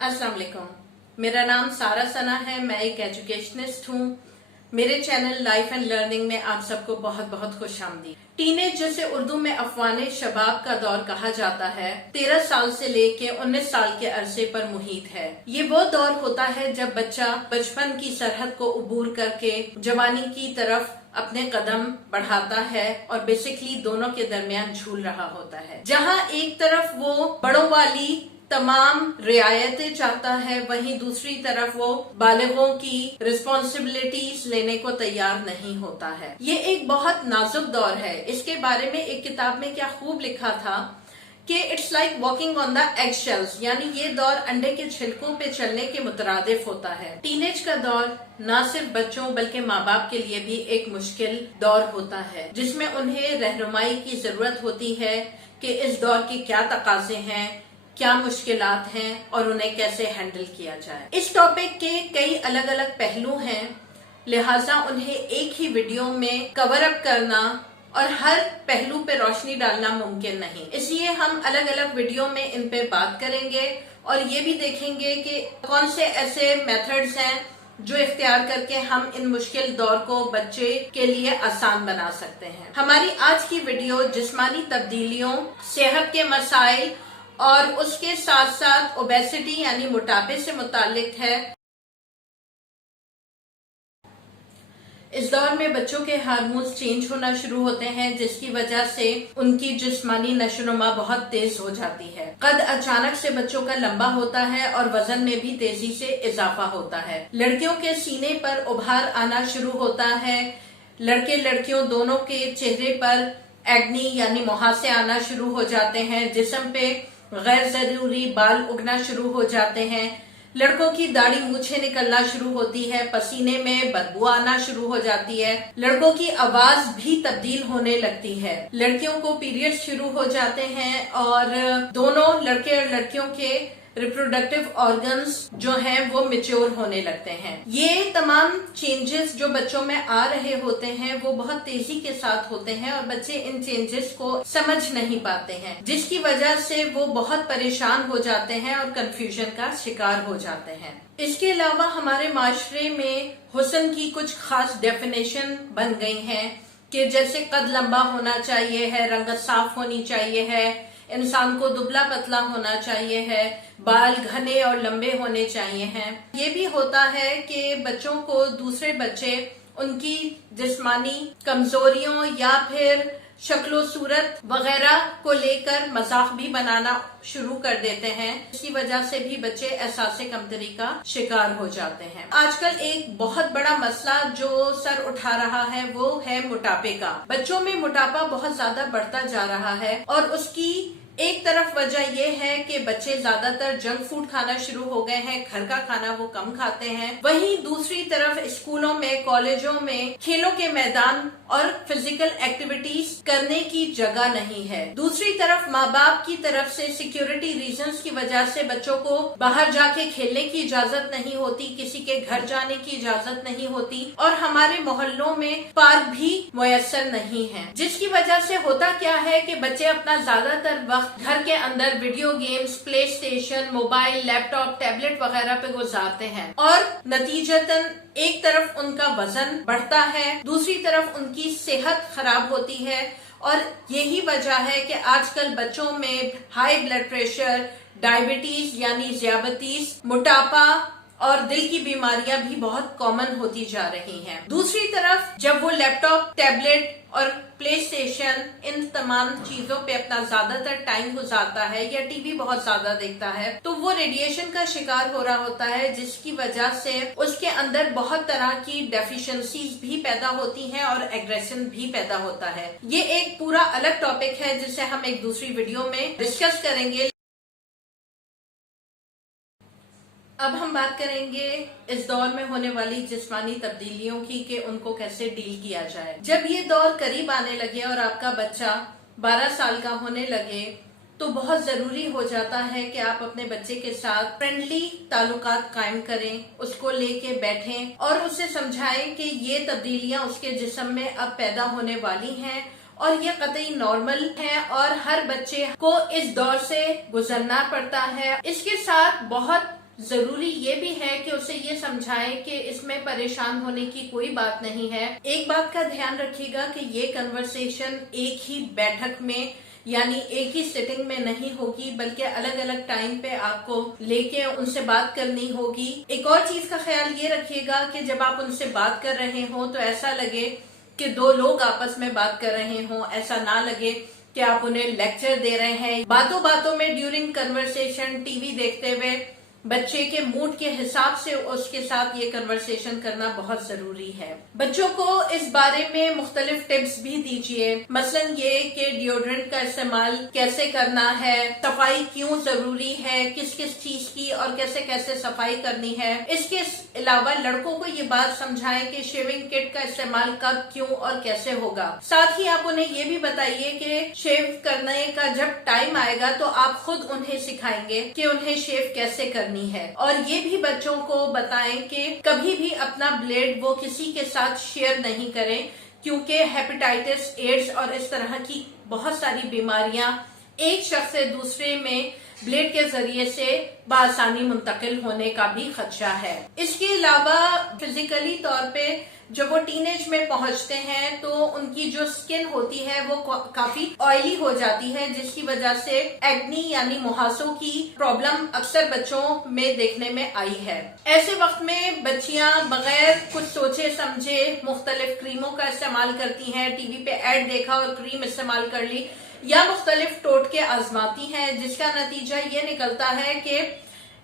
अस्सलाम वालेकुम। मेरा नाम सारा सना है। मैं एक एजुकेशनिस्ट हूँ। मेरे चैनल लाइफ एंड लर्निंग में आप सबको बहुत बहुत खुशामदीद। टीनेज जिसे उर्दू में अफवाने शबाब का दौर कहा जाता है, 13 साल से लेके 19 साल के अरसे पर मुहित है। ये वो दौर होता है जब बच्चा बचपन की सरहद को उबूर करके जवानी की तरफ अपने कदम बढ़ाता है और बेसिकली दोनों के दरमियान झूल रहा होता है। जहाँ एक तरफ वो बड़ों वाली तमाम रियायतें चाहता है, वहीं दूसरी तरफ वो बालिगों की रिस्पॉन्सिबिलिटीज लेने को तैयार नहीं होता है। ये एक बहुत नाजुक दौर है। इसके बारे में एक किताब में क्या खूब लिखा था कि it's like walking on the egg shells, यानी ये दौर अंडे के छिलकों पे चलने के मुतरादिफ होता है। टीनेज का दौर न सिर्फ बच्चों बल्कि माँ बाप के लिए भी एक मुश्किल दौर होता है, जिसमें उन्हें रहनुमाई की जरूरत होती है कि इस दौर के क्या तकाजे हैं, क्या मुश्किलात हैं और उन्हें कैसे हैंडल किया जाए। इस टॉपिक के कई अलग अलग पहलू हैं, लिहाजा उन्हें एक ही वीडियो में कवर अप करना और हर पहलू पे रोशनी डालना मुमकिन नहीं। इसलिए हम अलग अलग वीडियो में इन पे बात करेंगे और ये भी देखेंगे कि कौन से ऐसे मेथड्स हैं जो इख्तियार करके हम इन मुश्किल दौर को बच्चे के लिए आसान बना सकते हैं। हमारी आज की वीडियो जिस्मानी तब्दीलियों, सेहत के मसाइल और उसके साथ साथ ओबेसिटी यानी मोटापे से मुतालिक है। इस दौर में बच्चों के हार्मोन्स चेंज होना शुरू होते हैं, जिसकी वजह से उनकी जिस्मानी नशोनुमा बहुत तेज हो जाती है। कद अचानक से बच्चों का लंबा होता है और वजन में भी तेजी से इजाफा होता है। लड़कियों के सीने पर उभार आना शुरू होता है। लड़के लड़कियों दोनों के चेहरे पर एक्नी यानी मुहासे आना शुरू हो जाते हैं। जिस्म पे गैर जरूरी बाल उगना शुरू हो जाते हैं। लड़कों की दाढ़ी मूछें निकलना शुरू होती है। पसीने में बदबू आना शुरू हो जाती है। लड़कों की आवाज भी तब्दील होने लगती है। लड़कियों को पीरियड शुरू हो जाते हैं और दोनों लड़के और लड़कियों के रिप्रोडक्टिव ऑर्गन्स जो हैं वो मैच्योर होने लगते हैं। ये तमाम चेंजेस जो बच्चों में आ रहे होते हैं वो बहुत तेजी के साथ होते हैं और बच्चे इन चेंजेस को समझ नहीं पाते हैं, जिसकी वजह से वो बहुत परेशान हो जाते हैं और कंफ्यूजन का शिकार हो जाते हैं। इसके अलावा हमारे माशरे में हुस्न की कुछ खास डेफिनेशन बन गई हैं कि जैसे कद लंबा होना चाहिए है, रंगत साफ होनी चाहिए है, इंसान को दुबला पतला होना चाहिए है, बाल घने और लंबे होने चाहिए हैं। ये भी होता है कि बच्चों को दूसरे बच्चे उनकी जिस्मानी कमजोरियों या फिर शक्लो सूरत वगैरह को लेकर मजाक भी बनाना शुरू कर देते हैं, इसकी वजह से भी बच्चे एहसास कमतरी का शिकार हो जाते हैं। आजकल एक बहुत बड़ा मसला जो सर उठा रहा है वो है मोटापे का। बच्चों में मोटापा बहुत ज्यादा बढ़ता जा रहा है और उसकी एक तरफ वजह यह है कि बच्चे ज्यादातर जंक फूड खाना शुरू हो गए हैं, घर का खाना वो कम खाते हैं। वहीं दूसरी तरफ स्कूलों में, कॉलेजों में खेलों के मैदान और फिजिकल एक्टिविटीज करने की जगह नहीं है। दूसरी तरफ माँ बाप की तरफ से सिक्योरिटी रीजंस की वजह से बच्चों को बाहर जाके खेलने की इजाजत नहीं होती, किसी के घर जाने की इजाजत नहीं होती और हमारे मोहल्लों में पार्क भी मुयस्सर नहीं है, जिसकी वजह से होता क्या है कि बच्चे अपना ज्यादातर वक्त घर के अंदर video games, play station, mobile, laptop, tablet वगैरह पे गुजारते हैं और नतीजतन एक तरफ उनका वजन बढ़ता है, दूसरी तरफ उनकी सेहत खराब होती है और यही वजह है कि आजकल बच्चों में हाई ब्लड प्रेशर, डायबिटीज यानी ज़ियाबतीस, मोटापा और दिल की बीमारियां भी बहुत कॉमन होती जा रही हैं। दूसरी तरफ जब वो लैपटॉप, टैबलेट और प्ले स्टेशन इन तमाम चीजों पे अपना ज्यादातर टाइम गुजारता है या टीवी बहुत ज्यादा देखता है तो वो रेडिएशन का शिकार हो रहा होता है, जिसकी वजह से उसके अंदर बहुत तरह की डेफिशिएंसीज भी पैदा होती हैं और एग्रेशन भी पैदा होता है। ये एक पूरा अलग टॉपिक है जिसे हम एक दूसरी वीडियो में डिस्कस करेंगे। अब हम बात करेंगे इस दौर में होने वाली जिस्मानी तब्दीलियों की कि उनको कैसे डील किया जाए। जब ये दौर करीब आने लगे और आपका बच्चा 12 साल का होने लगे तो बहुत जरूरी हो जाता है कि आप अपने बच्चे के साथ फ्रेंडली ताल्लुकात कायम करें, उसको लेके बैठें और उसे समझाएं कि ये तब्दीलियां उसके जिस्म में अब पैदा होने वाली हैं और ये कतई नॉर्मल है और हर बच्चे को इस दौर से गुजरना पड़ता है। इसके साथ बहुत जरूरी ये भी है कि उसे ये समझाएं कि इसमें परेशान होने की कोई बात नहीं है। एक बात का ध्यान रखिएगा कि ये कन्वर्सेशन एक ही बैठक में यानी एक ही सिटिंग में नहीं होगी, बल्कि अलग अलग टाइम पे आपको लेके उनसे बात करनी होगी। एक और चीज का ख्याल ये रखिएगा कि जब आप उनसे बात कर रहे हो तो ऐसा लगे कि दो लोग आपस में बात कर रहे हो, ऐसा ना लगे कि आप उन्हें लेक्चर दे रहे हैं। बातों बातों में ड्यूरिंग कन्वर्सेशन टीवी देखते हुए बच्चे के मूड के हिसाब से उसके साथ ये कन्वर्सेशन करना बहुत जरूरी है। बच्चों को इस बारे में मुख्तलिफ टिप्स भी दीजिए, मसलन ये कि डिओड्रेंट का इस्तेमाल कैसे करना है, सफाई क्यों जरूरी है, किस किस चीज की और कैसे कैसे सफाई करनी है। इसके अलावा लड़कों को ये बात समझाएं कि शेविंग किट का इस्तेमाल कब, क्यों और कैसे होगा। साथ ही आप उन्हें ये भी बताइए कि शेव करने का जब टाइम आएगा तो आप खुद उन्हें सिखाएंगे कि उन्हें शेव कैसे करना है। और ये भी बच्चों को बताएं कि कभी भी अपना ब्लेड वो किसी के साथ शेयर नहीं करें, क्योंकि हेपेटाइटिस, एड्स और इस तरह की बहुत सारी बीमारियां एक शख्स से दूसरे में ब्लेड के जरिए से बआसानी मुंतकिल होने का भी खदशा है। इसके अलावा फिजिकली तौर पे जब वो टीनेज में पहुंचते हैं तो उनकी जो स्किन होती है वो काफी ऑयली हो जाती है, जिसकी वजह से एक्नी यानी मुहासों की प्रॉब्लम अक्सर बच्चों में देखने में आई है। ऐसे वक्त में बच्चियां बगैर कुछ सोचे समझे मुख्तलिफ क्रीमों का इस्तेमाल करती हैं। टीवी पे ऐड देखा और क्रीम इस्तेमाल कर ली, या मुख्तलिफ टोटके आजमाती हैं, जिसका नतीजा ये निकलता है कि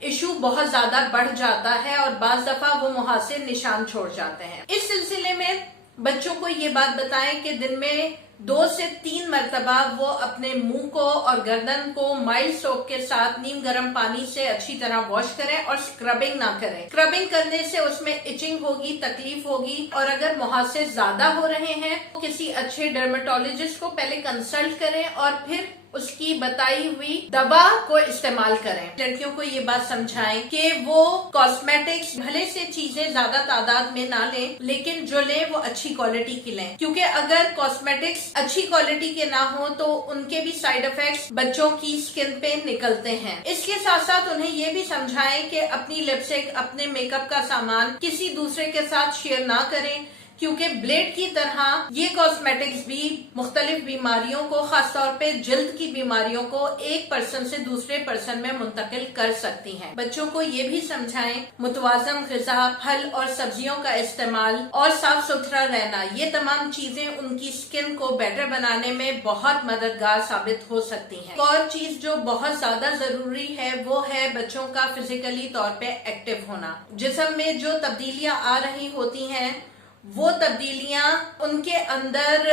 इशू बहुत ज्यादा बढ़ जाता है और बाज दफा वो मुहासे निशान छोड़ जाते हैं। इस सिलसिले में बच्चों को ये बात बताएं कि दिन में 2 से 3 मरतबा वो अपने मुंह को और गर्दन को माइल्ड सोप के साथ नीम गर्म पानी से अच्छी तरह वॉश करें और स्क्रबिंग ना करें। स्क्रबिंग करने से उसमें इचिंग होगी, तकलीफ होगी, और अगर मुहासे ज्यादा हो रहे हैं तो किसी अच्छे डर्मेटोलॉजिस्ट को पहले कंसल्ट करें और फिर उसकी बताई हुई दवा को इस्तेमाल करें। लड़कियों को ये बात समझाएं कि वो कॉस्मेटिक्स भले से चीजें ज्यादा तादाद में ना लें, लेकिन जो लें वो अच्छी क्वालिटी की लें, क्योंकि अगर कॉस्मेटिक्स अच्छी क्वालिटी के ना हो तो उनके भी साइड इफेक्ट्स बच्चों की स्किन पे निकलते हैं। इसके साथ साथ उन्हें ये भी समझाएं कि अपनी लिपस्टिक, अपने मेकअप का सामान किसी दूसरे के साथ शेयर ना करें, क्योंकि ब्लेड की तरह ये कॉस्मेटिक्स भी मुख्तलिफ बीमारियों को, खासतौर पे जल्द की बीमारियों को एक पर्सन से दूसरे पर्सन में मुंतकिल कर सकती हैं। बच्चों को ये भी समझाएं मुतवाज़न ग़िज़ा, फल और सब्जियों का इस्तेमाल और साफ सुथरा रहना, ये तमाम चीजें उनकी स्किन को बेटर बनाने में बहुत मददगार साबित हो सकती हैं। एक और चीज जो बहुत ज्यादा जरूरी है वो है बच्चों का फिजिकली तौर पे एक्टिव होना। जिस्म में जो तब्दीलियां आ रही होती हैं वो तब्दीलियां उनके अंदर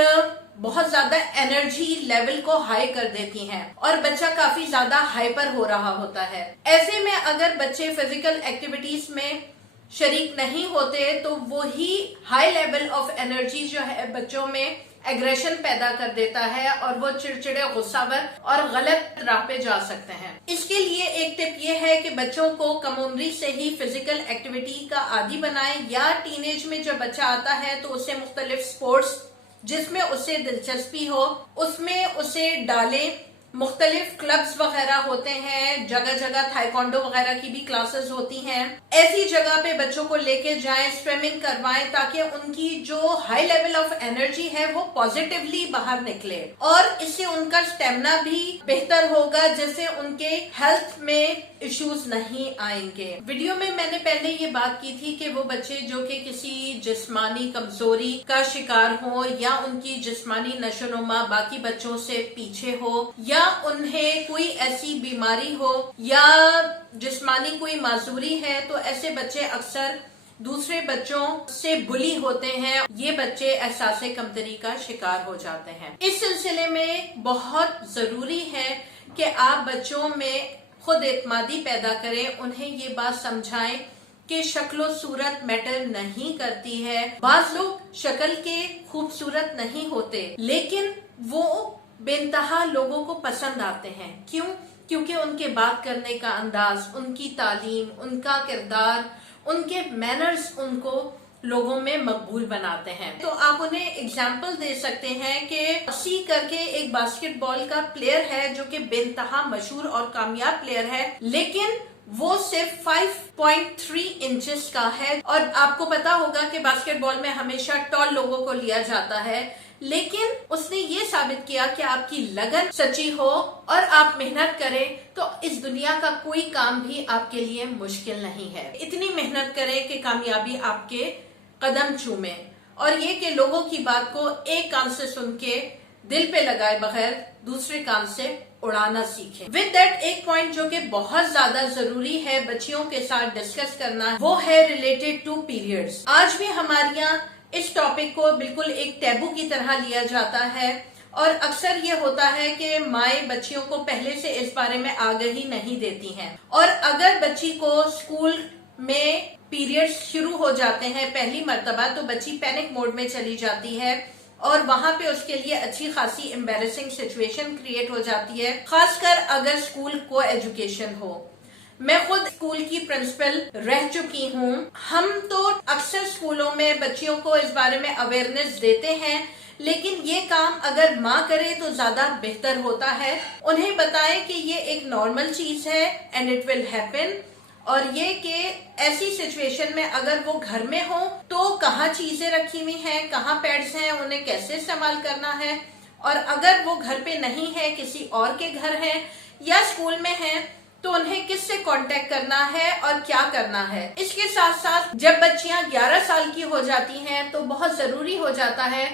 बहुत ज्यादा एनर्जी लेवल को हाई कर देती हैं और बच्चा काफी ज्यादा हाइपर हो रहा होता है। ऐसे में अगर बच्चे फिजिकल एक्टिविटीज में शरीक नहीं होते तो वही हाई लेवल ऑफ एनर्जी जो है बच्चों में एग्रेशन पैदा कर देता है और वो चिड़चिड़े, गुस्सावर और गलत राह पे जा सकते हैं। इसके लिए एक टिप ये है कि बच्चों को कम उम्री से ही फिजिकल एक्टिविटी का आदी बनाएं, या टीनेज में जब बच्चा आता है तो उसे मुख्तलिफ स्पोर्ट्स जिसमें उसे दिलचस्पी हो उसमें उसे डालें। मुख्तलिफ क्लब्स वगैरह होते हैं, जगह जगह थाईक्वांडो वगैरह की भी क्लासेस होती हैं। ऐसी जगह पे बच्चों को लेके जाएं, स्विमिंग करवाएं, ताकि उनकी जो हाई लेवल ऑफ एनर्जी है वो पॉजिटिवली बाहर निकले और इससे उनका स्टेमिना भी बेहतर होगा, जिससे उनके हेल्थ में इश्यूज नहीं आएंगे। वीडियो में मैंने पहले ये बात की थी कि वो बच्चे जो कि किसी जिस्मानी कमजोरी का शिकार हो या उनकी जिस्मानी नशोनुमा बाकी बच्चों से पीछे हो या उन्हें कोई ऐसी बीमारी हो या जिस्मानी कोई माजूरी है, तो ऐसे बच्चे अक्सर दूसरे बच्चों से बुली होते हैं। ये बच्चे एहसास कमतरी का शिकार हो जाते हैं। इस सिलसिले में बहुत जरूरी है कि आप बच्चों में खुद एतमादी पैदा करें, उन्हें ये बात समझाएं कि शक्लो सूरत मैटर नहीं करती है। बाज लोग शक्ल के खूबसूरत नहीं होते, लेकिन वो बेइंतहा लोगों को पसंद आते हैं। क्यों? क्योंकि उनके बात करने का अंदाज, उनकी तालीम, उनका किरदार, उनके मैनर्स उनको लोगों में मकबूल बनाते हैं। तो आप उन्हें एग्जाम्पल दे सकते हैं कि सी करके एक बास्केटबॉल का प्लेयर है जो कि बेइंतहा मशहूर और कामयाब प्लेयर है, लेकिन वो सिर्फ 5.3 इंचेस का है। और आपको पता होगा कि बास्केटबॉल में हमेशा टॉल लोगों को लिया जाता है, लेकिन उसने ये साबित किया कि आपकी लगन सच्ची हो और आप मेहनत करें तो इस दुनिया का कोई काम भी आपके लिए मुश्किल नहीं है। इतनी मेहनत करें कि कामयाबी आपके कदम चूमे, और ये कि लोगों की बात को एक कान से सुन के दिल पे लगाए बगैर दूसरे कान से उड़ाना सीखें। विद दैट, एक पॉइंट जो कि बहुत ज्यादा जरूरी है बच्चियों के साथ डिस्कस करना, वो है रिलेटेड टू पीरियड्स। आज भी हमारे यहाँ इस टॉपिक को बिल्कुल एक टैबू की तरह लिया जाता है, और अक्सर ये होता है कि माएं बच्चियों को पहले से इस बारे में आगाही नहीं देती हैं, और अगर बच्ची को स्कूल में पीरियड्स शुरू हो जाते हैं पहली मर्तबा, तो बच्ची पैनिक मोड में चली जाती है और वहां पे उसके लिए अच्छी खासी एम्बैरेसिंग सिचुएशन क्रिएट हो जाती है, खासकर अगर स्कूल को एजुकेशन हो। मैं खुद स्कूल की प्रिंसिपल रह चुकी हूँ। हम तो अक्सर स्कूलों में बच्चियों को इस बारे में अवेयरनेस देते हैं, लेकिन ये काम अगर माँ करे तो ज्यादा बेहतर होता है। उन्हें बताएं कि ये एक नॉर्मल चीज है एंड इट विल हैपन, और ये कि ऐसी सिचुएशन में अगर वो घर में हो तो कहाँ चीजें रखी हुई हैं, कहाँ पैड्स हैं, उन्हें कैसे इस्तेमाल करना है, और अगर वो घर पे नहीं है, किसी और के घर है या स्कूल में है, तो उन्हें किससे कांटेक्ट करना है और क्या करना है। इसके साथ साथ जब बच्चियां 11 साल की हो जाती हैं तो बहुत जरूरी हो जाता है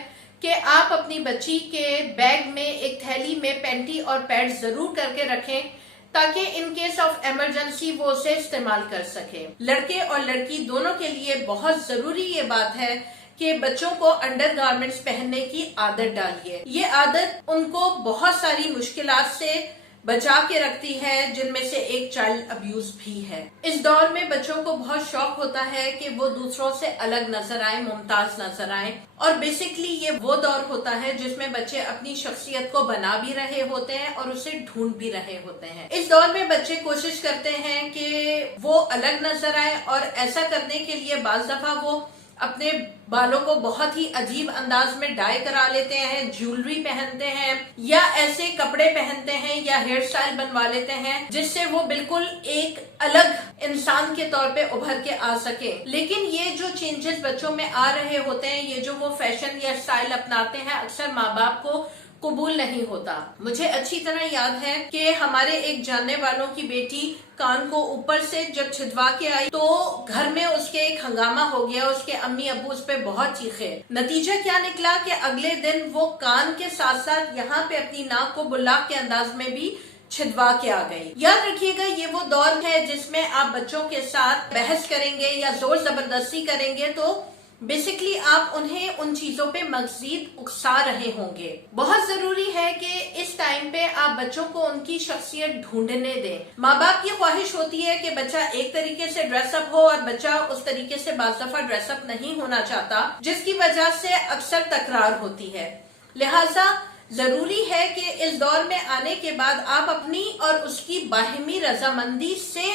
कि आप अपनी बच्ची के बैग में एक थैली में पैंटी और पैड जरूर करके रखें, ताकि इन केस ऑफ इमरजेंसी वो उसे इस्तेमाल कर सके। लड़के और लड़की दोनों के लिए बहुत जरूरी ये बात है कि बच्चों को अंडरगारमेंट्स पहनने की आदत डालिए। ये आदत उनको बहुत सारी मुश्किलात से बचा के रखती है, जिनमें से एक चाइल्ड अब्यूज भी है। इस दौर में बच्चों को बहुत शौक होता है कि वो दूसरों से अलग नजर आए, मुमताज नजर आए, और बेसिकली ये वो दौर होता है जिसमें बच्चे अपनी शख्सियत को बना भी रहे होते हैं और उसे ढूंढ भी रहे होते हैं। इस दौर में बच्चे कोशिश करते हैं कि वो अलग नजर आए, और ऐसा करने के लिए बाज दफा वो अपने बालों को बहुत ही अजीब अंदाज में डाई करा लेते हैं, ज्वेलरी पहनते हैं, या ऐसे कपड़े पहनते हैं या हेयर स्टाइल बनवा लेते हैं जिससे वो बिल्कुल एक अलग इंसान के तौर पे उभर के आ सके। लेकिन ये जो चेंजेस बच्चों में आ रहे होते हैं, ये जो वो फैशन या स्टाइल अपनाते हैं, अक्सर माँ बाप को कबूल नहीं होता। मुझे अच्छी तरह याद है कि हमारे एक जानने वालों की बेटी कान को ऊपर से जब छिदवा के आई तो घर में उसके एक हंगामा हो गया, उसके अम्मी अब्बू उस पे बहुत चीखे। नतीजा क्या निकला कि अगले दिन वो कान के साथ साथ यहाँ पे अपनी नाक को बुल्लाक के अंदाज में भी छिदवा के आ गई। याद रखिएगा, ये वो दौर है जिसमें आप बच्चों के साथ बहस करेंगे या जोर जबरदस्ती करेंगे तो बेसिकली आप उन्हें उन चीजों पे मजीद उकसा रहे होंगे। बहुत जरूरी है कि इस टाइम पे आप बच्चों को उनकी शख्सियत ढूंढने दें। माँ बाप की ख्वाहिश होती है कि बच्चा एक तरीके से ड्रेसअप हो और बच्चा उस तरीके से बाज़ दफा ड्रेसअप नहीं होना चाहता, जिसकी वजह से अक्सर तकरार होती है। लिहाजा जरूरी है कि इस दौर में आने के बाद आप अपनी और उसकी बाहिमी रजामंदी से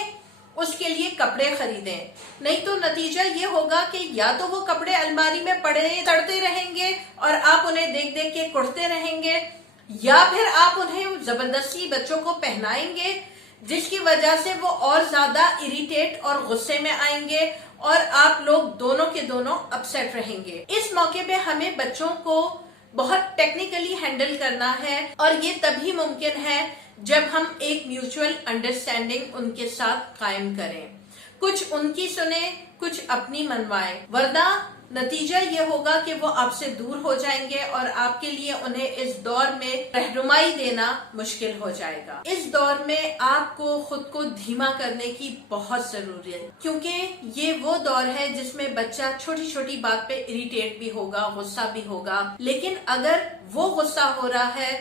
उसके लिए कपड़े खरीदें, नहीं तो नतीजा ये होगा कि या तो वो कपड़े अलमारी में पड़े सड़ते रहेंगे और आप उन्हें देख देख के कुड़ते रहेंगे, या फिर आप उन्हें जबरदस्ती बच्चों को पहनाएंगे जिसकी वजह से वो और ज्यादा इरिटेट और गुस्से में आएंगे और आप लोग दोनों के दोनों अपसेट रहेंगे। इस मौके पे हमें बच्चों को बहुत टेक्निकली हैंडल करना है, और ये तभी मुमकिन है जब हम एक म्यूचुअल अंडरस्टैंडिंग उनके साथ कायम करें। कुछ उनकी सुने, कुछ अपनी मनवाएं, वरना नतीजा ये होगा कि वो आपसे दूर हो जाएंगे और आपके लिए उन्हें इस दौर में रहनुमाई देना मुश्किल हो जाएगा। इस दौर में आपको खुद को धीमा करने की बहुत जरूरी है, क्योंकि ये वो दौर है जिसमें बच्चा छोटी छोटी बात पे इरिटेट भी होगा, गुस्सा भी होगा। लेकिन अगर वो गुस्सा हो रहा है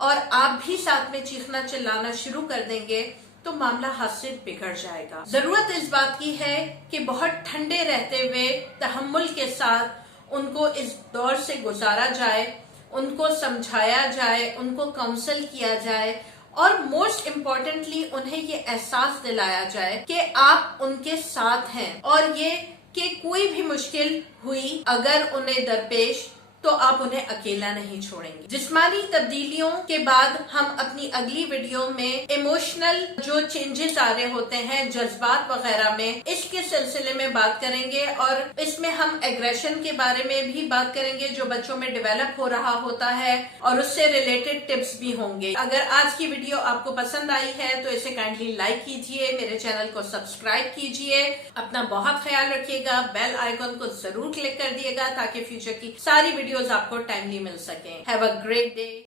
और आप भी साथ में चीखना चिल्लाना शुरू कर देंगे तो मामला हाथ से बिगड़ जाएगा। जरूरत इस बात की है कि बहुत ठंडे रहते हुए तहम्मुल के साथ उनको इस दौर से गुजारा जाए, उनको समझाया जाए, उनको काउंसल किया जाए, और मोस्ट इम्पोर्टेंटली उन्हें ये एहसास दिलाया जाए कि आप उनके साथ हैं, और ये कि कोई भी मुश्किल हुई अगर उन्हें दरपेश तो आप उन्हें अकेला नहीं छोड़ेंगे। जिस्मानी तब्दीलियों के बाद हम अपनी अगली वीडियो में इमोशनल जो चेंजेस आ रहे होते हैं जज्बात वगैरह में, इसके सिलसिले में बात करेंगे और इसमें हम एग्रेशन के बारे में भी बात करेंगे जो बच्चों में डेवलप हो रहा होता है और उससे रिलेटेड टिप्स भी होंगे। अगर आज की वीडियो आपको पसंद आई है तो इसे काइंडली लाइक कीजिए, मेरे चैनल को सब्सक्राइब कीजिए, अपना बहुत ख्याल रखिएगा, बेल आइकन को जरूर क्लिक कर दिएगा ताकि फ्यूचर की सारी वीडियोस आपको टाइमली मिल सके। Have a great day.